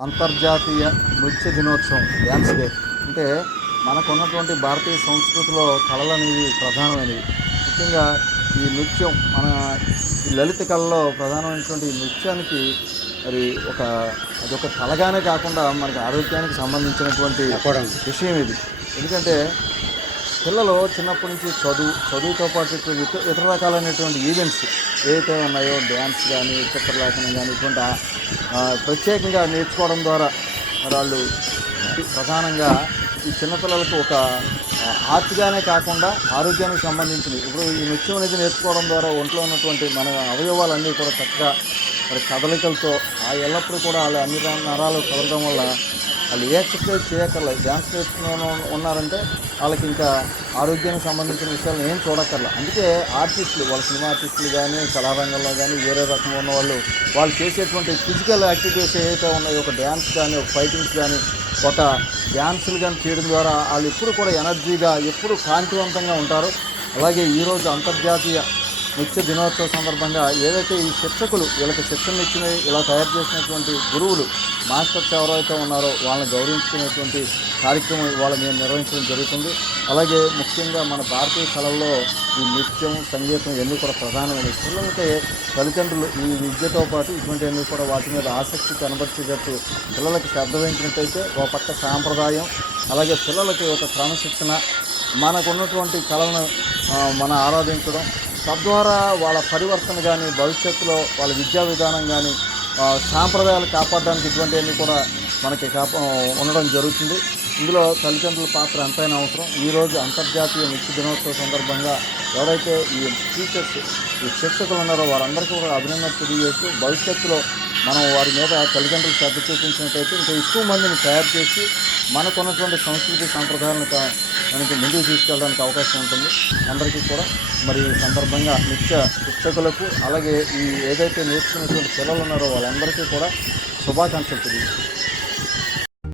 అంతర్జాతీయ నృత్య దినోత్సవం డ్యాన్స్ డే. అంటే మనకున్నటువంటి భారతీయ సంస్కృతిలో కళలు అనేవి ప్రధానమైనవి. ముఖ్యంగా ఈ నృత్యం మన ఈ లలిత కళలో ప్రధానమైనటువంటి ఈ నృత్యానికి మరి ఒక అదొక కళగానే కాకుండా మనకి ఆరోగ్యానికి సంబంధించినటువంటి విషయం ఇది. ఎందుకంటే పిల్లలు చిన్నప్పటి నుంచి చదువు చదువుతో పాటు ఇతర రకాలైనటువంటి ఈవెంట్స్ ఏవైతే ఉన్నాయో డ్యాన్స్ కానీ చిత్రలేఖనం కానీ ఇటువంటి ప్రత్యేకంగా నేర్చుకోవడం ద్వారా వాళ్ళు ప్రధానంగా ఈ చిన్నపిల్లలకు ఒక ఆర్తిగానే ఆర్ట్గానే కాకుండా ఆరోగ్యానికి సంబంధించింది ఇప్పుడు ఈ నృత్యం అనేది నేర్చుకోవడం ద్వారా ఒంట్లో ఉన్నటువంటి మన అవయవాలన్నీ కూడా చక్కగా మరి కదలికలతో ఆ ఎల్లప్పుడూ కూడా వాళ్ళ అన్ని నరాలు కదలడం వల్ల వాళ్ళు ఏ ఎక్సర్సైజ్ చేయక్కర్లేదు. డ్యాన్స్ నేర్చుకున్న ఉన్నారంటే వాళ్ళకి ఇంకా ఆరోగ్యానికి సంబంధించిన విషయాలు ఏం చూడక్కర్లా. అందుకే ఆర్టిస్టులు వాళ్ళ సినిమా ఆర్టిస్టులు కానీ కళారంగంలో కానీ వేరే రకంగా ఉన్న వాళ్ళు వాళ్ళు చేసేటువంటి ఫిజికల్ యాక్టివిటీస్ ఏవైతే ఉన్నాయో ఒక డ్యాన్స్ కానీ ఒక ఫైటింగ్స్ కానీ ఒక డ్యాన్సులు కానీ చేయడం ద్వారా వాళ్ళు ఎప్పుడు కూడా ఎనర్జీగా ఎప్పుడు కాంతివంతంగా ఉంటారు. అలాగే ఈరోజు అంతర్జాతీయ నృత్య దినోత్సవ సందర్భంగా ఏదైతే ఈ శిక్షకులు వీళ్ళకి శిక్షణ ఇచ్చిన ఇలా తయారు చేసినటువంటి గురువులు మాస్టర్స్ ఎవరైతే ఉన్నారో వాళ్ళని గౌరవించుకునేటువంటి కార్యక్రమం ఇవాళ మేము నిర్వహించడం జరుగుతుంది. అలాగే ముఖ్యంగా మన భారతీయ కళల్లో ఈ నృత్యం సంగీతం ఇవన్నీ కూడా ప్రధానమైనవి. పిల్లలకి తల్లిదండ్రులు ఈ విద్యతో పాటు ఇటువంటివన్నీ కూడా వాటి మీద ఆసక్తి కనబరిచేటట్టు పిల్లలకి శ్రద్ధ వహించినట్టయితే ఒక పక్క సాంప్రదాయం అలాగే పిల్లలకి ఒక క్రమశిక్షణ మనకున్నటువంటి కళలను మనం ఆరాధించడం తద్వారా వాళ్ళ పరివర్తన కానీ భవిష్యత్తులో వాళ్ళ విద్యా విధానం కానీ సాంప్రదాయాలు కాపాడడానికి ఇటువంటివన్నీ కూడా మనకి కాప ఉండడం జరుగుతుంది. ఇందులో తల్లిదండ్రుల పాత్ర ఎంతైనా అవసరం. ఈరోజు అంతర్జాతీయ నృత్య దినోత్సవ సందర్భంగా ఎవరైతే ఈ టీచర్స్ ఈ శిక్షకులు ఉన్నారో వారందరికీ కూడా అభినందన తెలియజేస్తూ భవిష్యత్తులో మనం వారి మీద తల్లిదండ్రులు శ్రద్ధ చూపించినట్టయితే ఇంకా ఎక్కువ మందిని తయారు చేసి మనకున్నటువంటి సంస్కృతి సాంప్రదాయాలను మనకి ముందుకు తీసుకెళ్ళడానికి అవకాశం ఉంటుంది. అందరికీ కూడా మరి సందర్భంగా నిత్య శిక్షకులకు అలాగే ఈ ఏదైతే నేర్చుకున్నటువంటి పిల్లలు ఉన్నారో వాళ్ళందరికీ కూడా శుభాకాంక్షలు తెలియజేస్తుంది